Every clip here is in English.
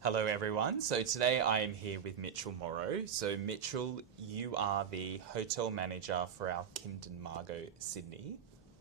Hello everyone. So today I am here with Mitchell Morrow. So Mitchell, you are the hotel manager for our Kimpton Margot Sydney.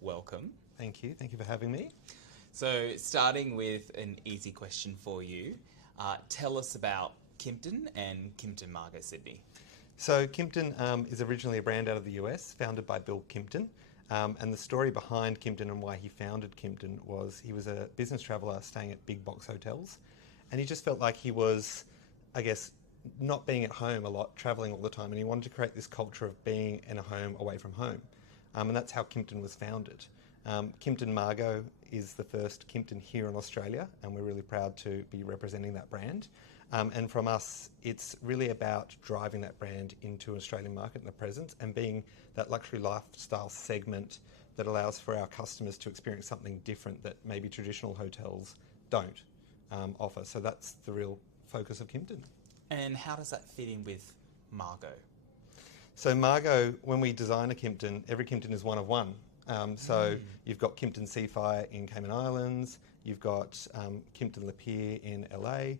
Welcome. Thank you. Thank you for having me. So starting with an easy question for you, tell us about Kimpton and Kimpton Margot Sydney. So Kimpton is originally a brand out of the US, founded by Bill Kimpton. And the story behind Kimpton and why he founded Kimpton was he was a business traveller staying at big box hotels. And he just felt like he was, I guess, not being at home a lot, travelling all the time. And he wanted to create this culture of being in a home away from home. And that's how Kimpton was founded. Kimpton Margot is the first Kimpton here in Australia, and we're really proud to be representing that brand. And from us, it's really about driving that brand into an Australian market and the presence and being that luxury lifestyle segment that allows for our customers to experience something different that maybe traditional hotels don't offer. So that's the real focus of Kimpton. And how does that fit in with Margot? So Margot, when we design a Kimpton, every Kimpton is one of one. You've got Kimpton Seafire in Cayman Islands, you've got Kimpton Lapeer in LA.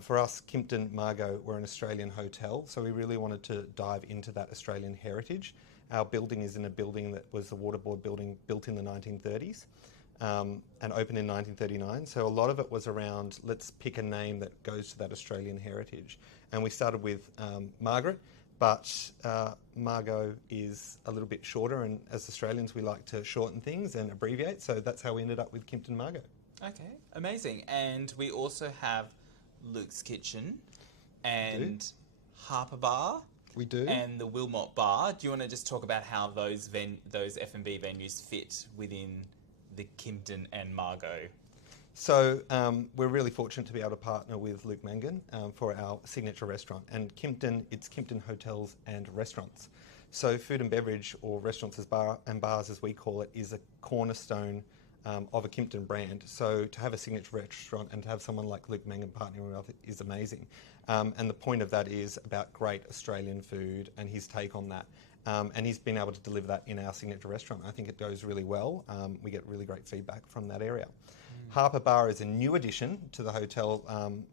For us, Kimpton Margot, we're an Australian hotel, so we really wanted to dive into that Australian heritage. Our building is in a building that was the Waterboard building built in the 1930s and opened in 1939. So a lot of it was around, let's pick a name that goes to that Australian heritage. And we started with Margaret, but Margot is a little bit shorter, and as Australians we like to shorten things and abbreviate, so that's how we ended up with Kimpton Margot. Okay, amazing. And we also have Luke's Kitchen and Harper Bar. We do. And the Wilmot Bar. Do you want to just talk about how those F&B venues fit within the Kimpton and Margot? So we're really fortunate to be able to partner with Luke Mangan for our signature restaurant. And Kimpton, it's Kimpton Hotels and Restaurants. So food and beverage, or restaurants and bars as we call it, is a cornerstone of a Kimpton brand. So to have a signature restaurant and to have someone like Luke Mangan partnering with us is amazing. And the point of that is about great Australian food and his take on that. And he's been able to deliver that in our signature restaurant. I think it goes really well. We get really great feedback from that area. Harper Bar is a new addition to the hotel.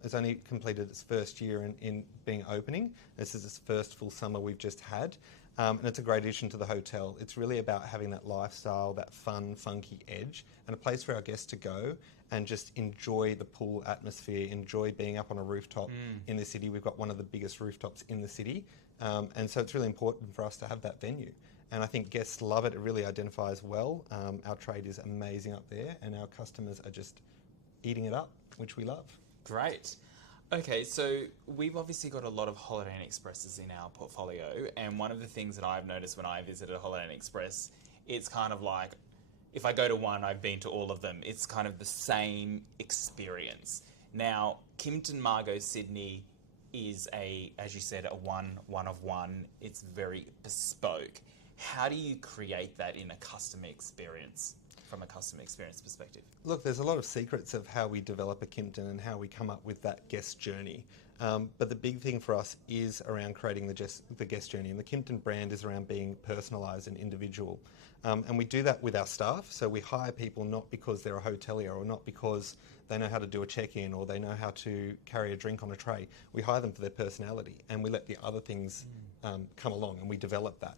It's only completed its first year in being opening. This is its first full summer we've just had. And it's a great addition to the hotel. It's really about having that lifestyle, that fun, funky edge, and a place for our guests to go and just enjoy the pool atmosphere, enjoy being up on a rooftop in the city. We've got one of the biggest rooftops in the city. And so it's really important for us to have that venue. And I think guests love it. It really identifies well. Our trade is amazing up there, and our customers are just eating it up, which we love. Great. Okay, so we've obviously got a lot of Holiday Inn Expresses in our portfolio, and one of the things that I've noticed when I visited a Holiday Inn Express, it's kind of like, if I go to one, I've been to all of them. It's kind of the same experience. Now, Kimpton Margot Sydney is as you said, a one of one. It's very bespoke. How do you create that in a customer experience, from a customer experience perspective? Look, there's a lot of secrets of how we develop a Kimpton and how we come up with that guest journey. But the big thing for us is around creating the guest journey. And the Kimpton brand is around being personalised and individual. And we do that with our staff. So we hire people not because they're a hotelier or not because they know how to do a check-in or they know how to carry a drink on a tray. We hire them for their personality, and we let the other things come along, and we develop that.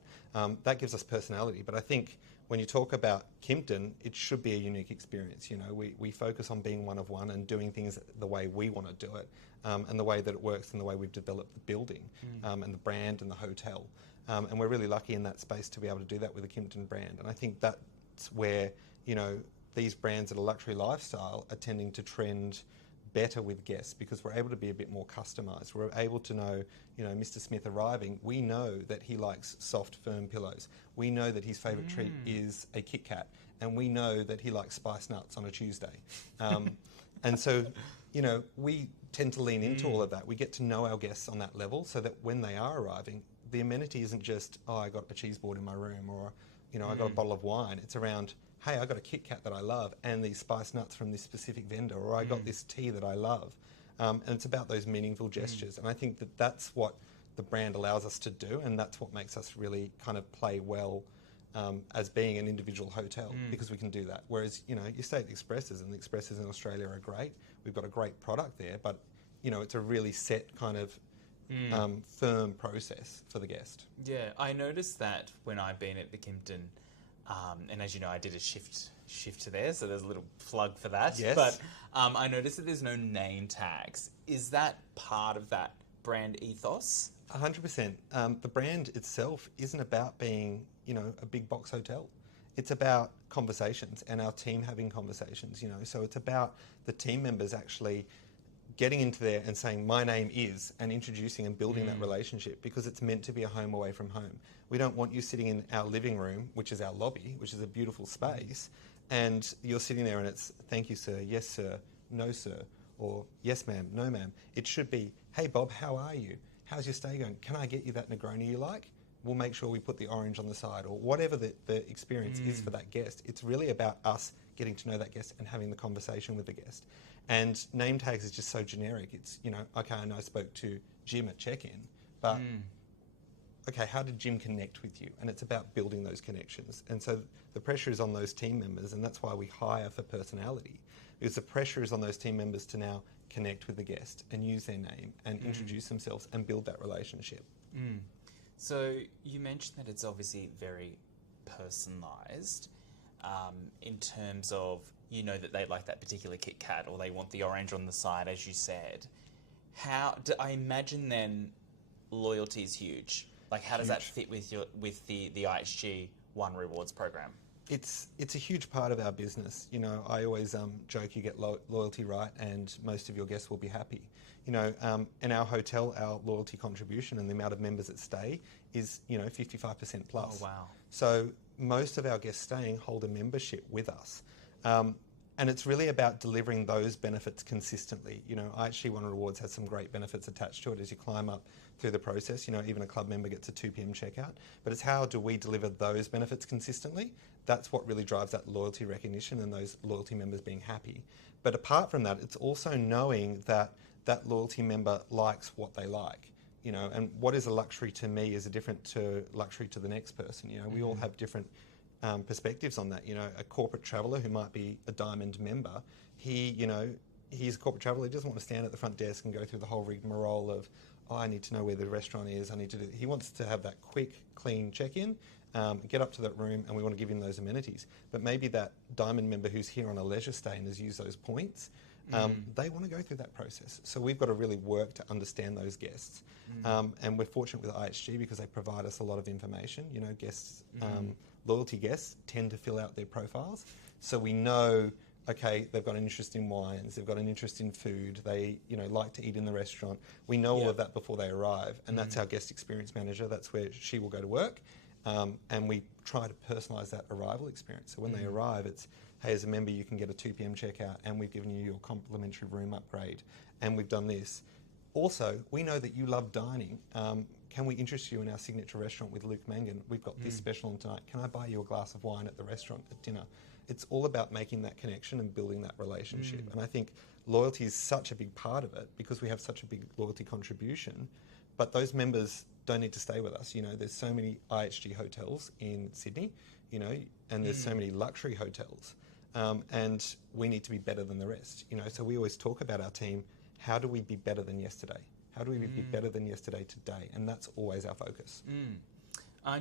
That gives us personality. But I think when you talk about Kimpton, it should be a unique experience. You know, we focus on being one of one and doing things the way we want to do it, and the way that it works and the way we've developed the building and the brand and the hotel. And we're really lucky in that space to be able to do that with the Kimpton brand. And I think that's where, you know, these brands at a luxury lifestyle are tending to trend better with guests, because we're able to be a bit more customised. We're able to know, you know, Mr. Smith arriving, we know that he likes soft, firm pillows. We know that his favourite treat is a Kit Kat, and we know that he likes spice nuts on a Tuesday. And so, you know, we tend to lean into all of that. We get to know our guests on that level so that when they are arriving, the amenity isn't just, oh, I got a cheese board in my room, or, you know, I got a bottle of wine. It's around, hey, I got a Kit Kat that I love and these spice nuts from this specific vendor, or I got this tea that I love. And it's about those meaningful gestures. And I think that that's what the brand allows us to do, and that's what makes us really kind of play well as being an individual hotel, because we can do that. Whereas, you know, you stay at the Expresses, and the Expresses in Australia are great. We've got a great product there, but it's a really set kind of firm process for the guest. Yeah, I noticed that when I've been at the Kimpton, and as you know, I did a shift to there, so there's a little plug for that. Yes. But I noticed that there's no name tags. Is that part of that brand ethos? 100%. The brand itself isn't about being, a big box hotel. It's about conversations and our team having conversations, So it's about the team members actually getting into there and saying, my name is, and introducing and building that relationship, because it's meant to be a home away from home. We don't want you sitting in our living room, which is our lobby, which is a beautiful space, and you're sitting there and it's, thank you, sir, yes, sir, no, sir, or yes, ma'am, no, ma'am. It should be, hey, Bob, how are you? How's your stay going? Can I get you that Negroni you like? We'll make sure we put the orange on the side, or whatever the experience is for that guest. It's really about us getting to know that guest and having the conversation with the guest. And name tags is just so generic. It's, okay, I know I spoke to Jim at check-in, but okay, how did Jim connect with you? And it's about building those connections. And so the pressure is on those team members, and that's why we hire for personality, because the pressure is on those team members to now connect with the guest and use their name and introduce themselves and build that relationship. So you mentioned that it's obviously very personalised in terms of, that they like that particular Kit Kat or they want the orange on the side, as you said. I imagine then loyalty is huge. Like, how does that fit with the IHG One Rewards program? It's a huge part of our business. I always joke, you get loyalty right and most of your guests will be happy. In our hotel, our loyalty contribution and the amount of members that stay is, 55% plus. Oh, wow. So most of our guests staying hold a membership with us. And it's really about delivering those benefits consistently. IHG One Rewards has some great benefits attached to it as you climb up through the process. Even a club member gets a 2 p.m. checkout. But it's how do we deliver those benefits consistently? That's what really drives that loyalty recognition and those loyalty members being happy. But apart from that, it's also knowing that that loyalty member likes what they like. And what is a luxury to me is a different to luxury to the next person. We all have different perspectives on that. A corporate traveller who might be a diamond member, he's a corporate traveller. He doesn't want to stand at the front desk and go through the whole rigmarole of, I need to know where the restaurant is. He wants to have that quick, clean check-in, get up to that room, and we want to give him those amenities. But maybe that diamond member who's here on a leisure stay and has used those points, they want to go through that process. So we've got to really work to understand those guests. And we're fortunate with IHG because they provide us a lot of information. Guests, loyalty guests tend to fill out their profiles. So we know, okay, they've got an interest in wines, they've got an interest in food, they like to eat in the restaurant. We know all of that before they arrive, and that's our guest experience manager. That's where she will go to work. And we try to personalise that arrival experience. So when they arrive, it's, hey, as a member, you can get a 2 p.m. checkout, and we've given you your complimentary room upgrade, and we've done this. Also, we know that you love dining. Can we interest you in our signature restaurant with Luke Mangan? We've got this special on tonight. Can I buy you a glass of wine at the restaurant at dinner? It's all about making that connection and building that relationship. And I think loyalty is such a big part of it because we have such a big loyalty contribution. But those members don't need to stay with us. There's so many IHG hotels in Sydney, and there's so many luxury hotels. And we need to be better than the rest. So we always talk about our team. How do we be better than yesterday? How do we be better than yesterday today? And that's always our focus.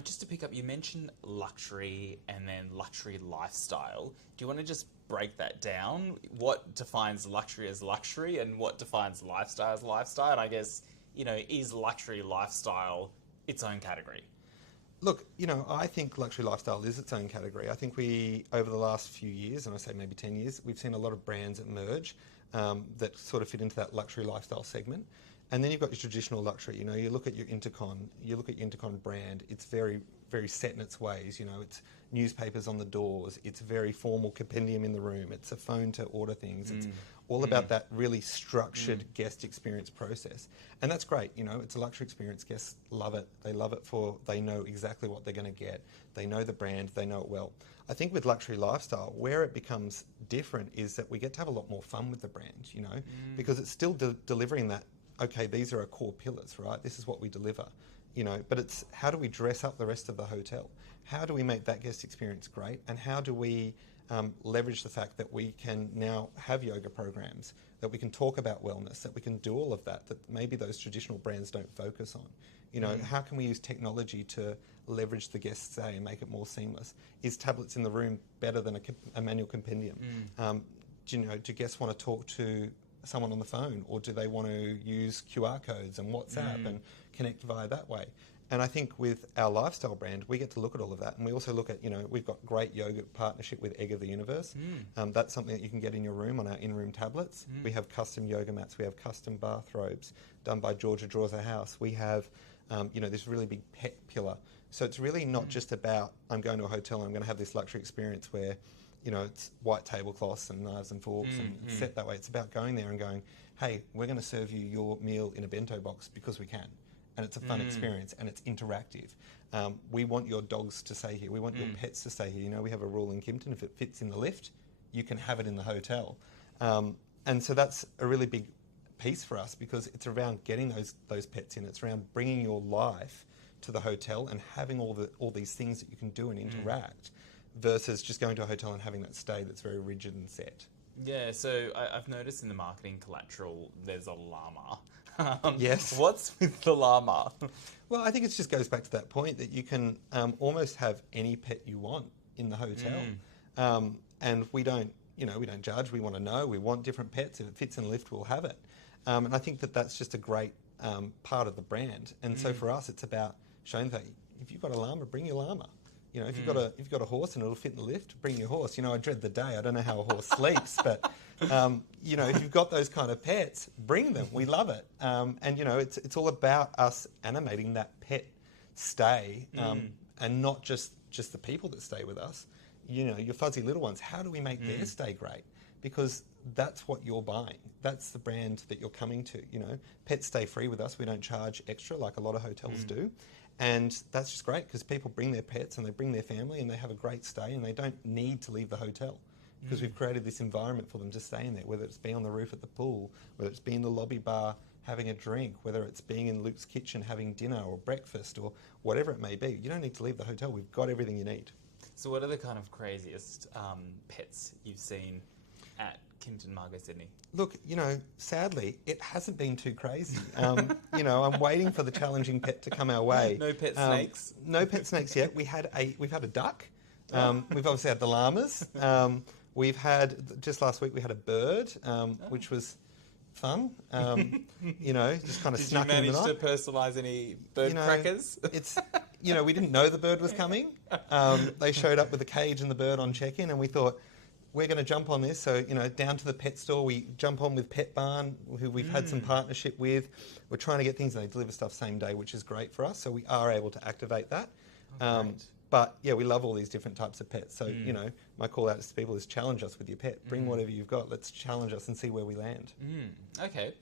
Just to pick up, you mentioned luxury and then luxury lifestyle. Do you want to just break that down? What defines luxury as luxury and what defines lifestyle as lifestyle? And I guess, is luxury lifestyle its own category? Look, I think luxury lifestyle is its own category. I think over the last few years, and I say maybe 10 years, we've seen a lot of brands emerge that sort of fit into that luxury lifestyle segment. And then you've got your traditional luxury. You look at your Intercon brand. It's very, very set in its ways. It's newspapers on the doors. It's very formal compendium in the room. It's a phone to order things. It's all about that really structured guest experience process. And that's great. It's a luxury experience. Guests love it. They love it they know exactly what they're going to get. They know the brand. They know it well. I think with luxury lifestyle, where it becomes different is that we get to have a lot more fun with the brand, because it's still delivering that, okay, these are our core pillars, right? This is what we deliver, but it's how do we dress up the rest of the hotel? How do we make that guest experience great? And how do we leverage the fact that we can now have yoga programs, that we can talk about wellness, that we can do all of that, that maybe those traditional brands don't focus on. You know, how can we use technology to leverage the guest stay and make it more seamless? Is tablets in the room better than a manual compendium? Do guests want to talk to someone on the phone, or do they want to use QR codes and WhatsApp and connect via that way? And I think with our lifestyle brand, we get to look at all of that. And we also look at, we've got great yoga partnership with Egg of the Universe. That's something that you can get in your room on our in-room tablets. We have custom yoga mats. We have custom bathrobes done by Georgia Draws a House. We have, this really big pet pillar. So it's really not just about, I'm going to a hotel and I'm going to have this luxury experience where, it's white tablecloths and knives and forks and set that way. It's about going there and going, hey, we're going to serve you your meal in a bento box because we can. And it's a fun experience and it's interactive. We want your dogs to stay here. We want your pets to stay here. We have a rule in Kimpton, if it fits in the lift, you can have it in the hotel. And so that's a really big piece for us because it's around getting those pets in. It's around bringing your life to the hotel and having all these things that you can do and interact versus just going to a hotel and having that stay that's very rigid and set. Yeah, so I've noticed in the marketing collateral there's a llama. Yes. What's with the llama? Well, I think it just goes back to that point that you can almost have any pet you want in the hotel. And we don't judge. We want to know. We want different pets. If it fits in the lift, we'll have it. And I think that that's just a great part of the brand. And so for us, it's about showing that if you've got a llama, bring your llama. If you've got a horse and it'll fit in the lift, bring your horse. I dread the day. I don't know how a horse sleeps, but if you've got those kind of pets, bring them. We love it. And it's all about us animating that pet stay, and not just the people that stay with us. Your fuzzy little ones. How do we make their stay great? Because that's what you're buying. That's the brand that you're coming to. Pets stay free with us. We don't charge extra like a lot of hotels do. And that's just great because people bring their pets and they bring their family and they have a great stay and they don't need to leave the hotel because we've created this environment for them to stay in there, whether it's being on the roof at the pool, whether it's being in the lobby bar having a drink, whether it's being in Luke's kitchen having dinner or breakfast or whatever it may be. You don't need to leave the hotel. We've got everything you need. So what are the kind of craziest pets you've seen at Kimpton Margot Sydney? Look, sadly, it hasn't been too crazy. I'm waiting for the challenging pet to come our way. No pet snakes? No pet snakes yet. We've had a duck. We've obviously had the llamas. We've had, just last week, we had a bird, which was fun. Just kind of snuck in the night. Did you manage to personalise any bird crackers? We didn't know the bird was coming. They showed up with a cage and the bird on check-in, and we thought, we're going to jump on this. So, down to the pet store, we jump on with Pet Barn, who we've had some partnership with. We're trying to get things, and they deliver stuff same day, which is great for us. So we are able to activate that. But yeah, we love all these different types of pets. So, my call out to people is challenge us with your pet. Bring whatever you've got. Let's challenge us and see where we land. Okay.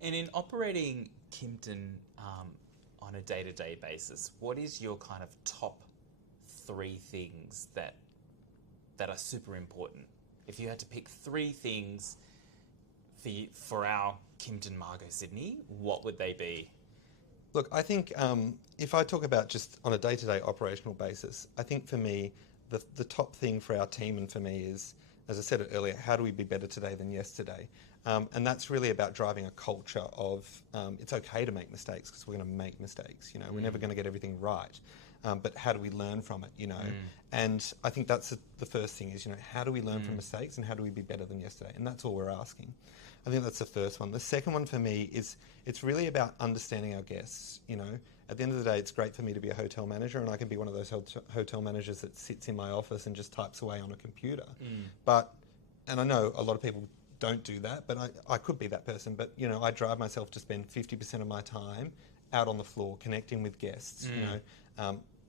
And in operating Kimpton on a day-to-day basis, what is your kind of top 3 things that are super important? If you had to pick 3 things for our Kimpton Margot Sydney, what would they be? Look, I think if I talk about just on a day-to-day operational basis, I think for me, the top thing for our team and for me is, as I said it earlier, how do we be better today than yesterday? And that's really about driving a culture of it's okay to make mistakes because we're going to make mistakes. We're never going to get everything right. But how do we learn from it, And I think that's the first thing is, how do we learn from mistakes and how do we be better than yesterday? And that's all we're asking. I think that's the first one. The second one for me is it's really about understanding our guests, At the end of the day, it's great for me to be a hotel manager and I can be one of those hotel managers that sits in my office and just types away on a computer. And I know a lot of people don't do that, but I could be that person. But, I drive myself to spend 50% of my time out on the floor, connecting with guests,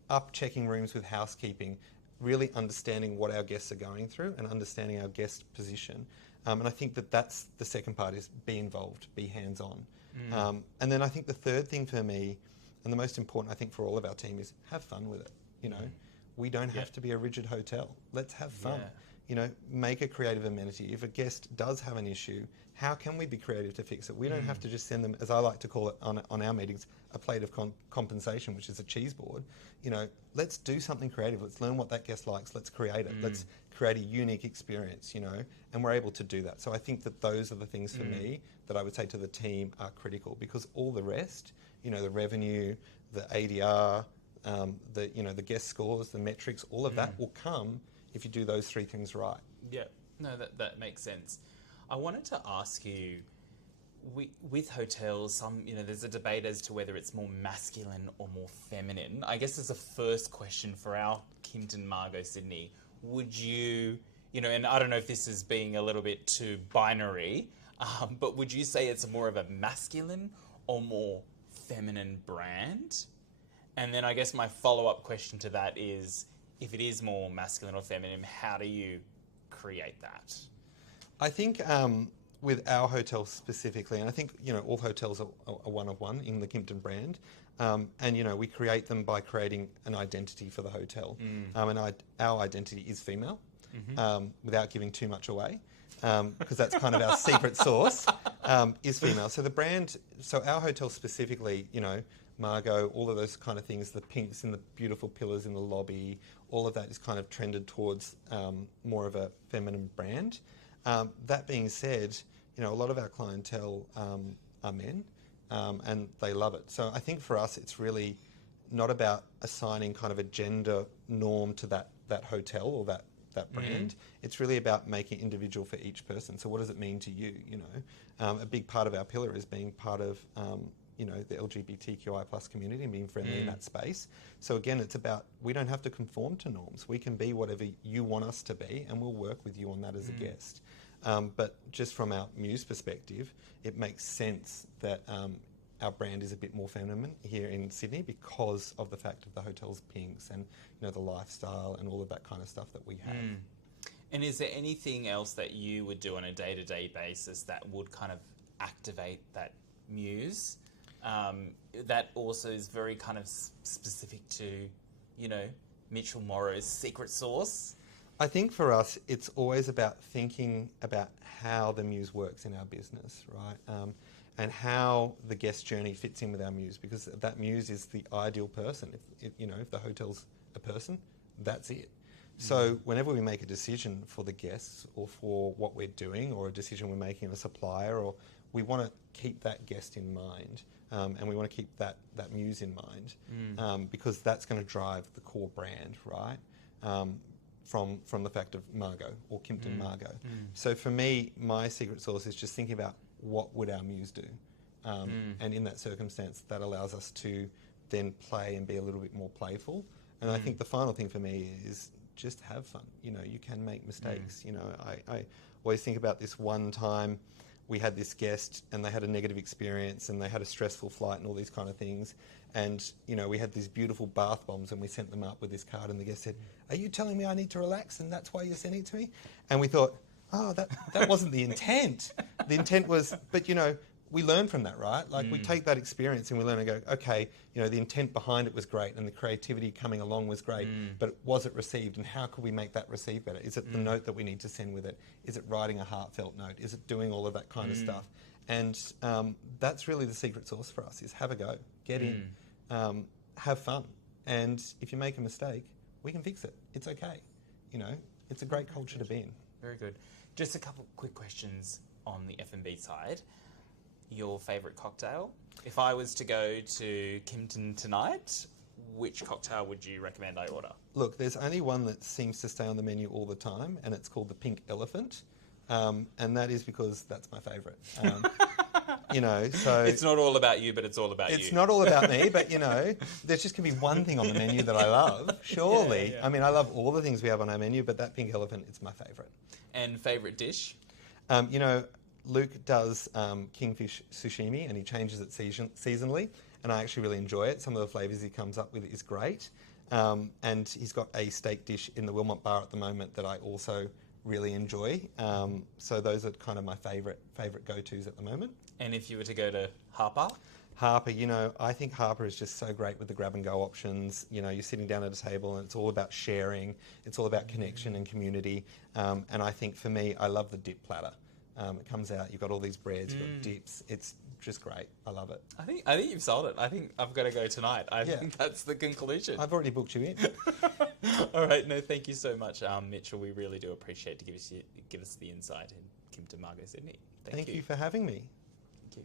up checking rooms with housekeeping, really understanding what our guests are going through and understanding our guest position. And I think that's the second part is be involved, be hands-on. And then I think the third thing for me, and the most important I think for all of our team is have fun with it. We don't have to be a rigid hotel. Let's have fun. make a creative amenity. If a guest does have an issue, how can we be creative to fix it? We don't have to just send them, as I like to call it on our meetings, a plate of compensation, which is a cheese board. Let's do something creative. Let's learn what that guest likes. Let's create it. Let's create a unique experience, and we're able to do that. So I think that those are the things for me that I would say to the team are critical, because all the rest, the revenue, the ADR, the guest scores, the metrics, all of that will come if you do those three things right. Yeah, no, that makes sense. I wanted to ask you, with hotels, there's a debate as to whether it's more masculine or more feminine. I guess as a first question for our Kimpton Margot Sydney, would you, and I don't know if this is being a little bit too binary, but would you say it's more of a masculine or more feminine brand? And then I guess my follow-up question to that is, if it is more masculine or feminine, how do you create that? I think with our hotel specifically, and I think all hotels are one of one in the Kimpton brand, and we create them by creating an identity for the hotel, and our identity is female, without giving too much away, because that's kind of our secret sauce, is female. So the brand, so our hotel specifically, Margot, all of those kind of things, the pinks and the beautiful pillars in the lobby, all of that is kind of trended towards more of a feminine brand. That being said, a lot of our clientele are men, and they love it. So I think for us, it's really not about assigning kind of a gender norm to that hotel or that brand. It's really about making it individual for each person. So what does it mean to you? A big part of our pillar is being part of the LGBTQI plus community and being friendly in that space. So again, it's about, we don't have to conform to norms. We can be whatever you want us to be, and we'll work with you on that as a guest. But just from our Muse perspective, it makes sense that our brand is a bit more feminine here in Sydney because of the fact of the hotel's pinks and the lifestyle and all of that kind of stuff that we have. And is there anything else that you would do on a day-to-day basis that would kind of activate that Muse? That also is very kind of specific to, Mitchell Morrow's secret sauce? I think for us, it's always about thinking about how the Muse works in our business, right? And how the guest journey fits in with our Muse, because that Muse is the ideal person. If the hotel's a person, that's it. So whenever we make a decision for the guests or for what we're doing, or a decision we're making on a supplier, or we want to keep that guest in mind, and we want to keep that Muse in mind, because that's going to drive the core brand, right? From the fact of Margot or Kimpton Margot. So for me, my secret sauce is just thinking about what would our Muse do, and in that circumstance, that allows us to then play and be a little bit more playful. And I think the final thing for me is just have fun. You can make mistakes. I always think about this one time we had this guest and they had a negative experience and they had a stressful flight and all these kind of things. And, we had these beautiful bath bombs and we sent them up with this card, and the guest said, "Are you telling me I need to relax and that's why you're sending it to me?" And we thought, oh, that wasn't the intent. The intent was, but, we learn from that, right? Like we take that experience and we learn and go, okay, the intent behind it was great and the creativity coming along was great, but was it received, and how could we make that received better? Is it the note that we need to send with it? Is it writing a heartfelt note? Is it doing all of that kind of stuff? And that's really the secret sauce for us, is have a go, get in, have fun. And if you make a mistake, we can fix it. It's okay. It's a great culture to be in. Very good. Just a couple quick questions on the F&B side. Your favourite cocktail? If I was to go to Kimpton tonight, which cocktail would you recommend I order? Look, there's only one that seems to stay on the menu all the time, and it's called the Pink Elephant. And that is because that's my favourite. So... It's not all about you, but it's all about you. It's not all about me, but, there's just going to be one thing on the menu that I love, surely. Yeah. I mean, I love all the things we have on our menu, but that Pink Elephant is my favourite. And favourite dish? Luke does kingfish sashimi, and he changes it seasonally, and I actually really enjoy it. Some of the flavours he comes up with is great. And he's got a steak dish in the Wilmot Bar at the moment that I also really enjoy. So those are kind of my favourite go-tos at the moment. And if you were to go to Harper? Harper, you know, I think Harper is just so great with the grab and go options. You know, you're sitting down at a table and it's all about sharing. It's all about connection and community. And I think for me, I love the dip platter. It comes out, you've got all these breads, you've got dips. It's just great. I love it. I think you've sold it. I think I've got to go tonight. I think that's the conclusion. I've already booked you in. All right. No, thank you so much, Mitchell. We really do appreciate to give us the insight in Kimpton Margot Sydney. Thank you for having me. Thank you.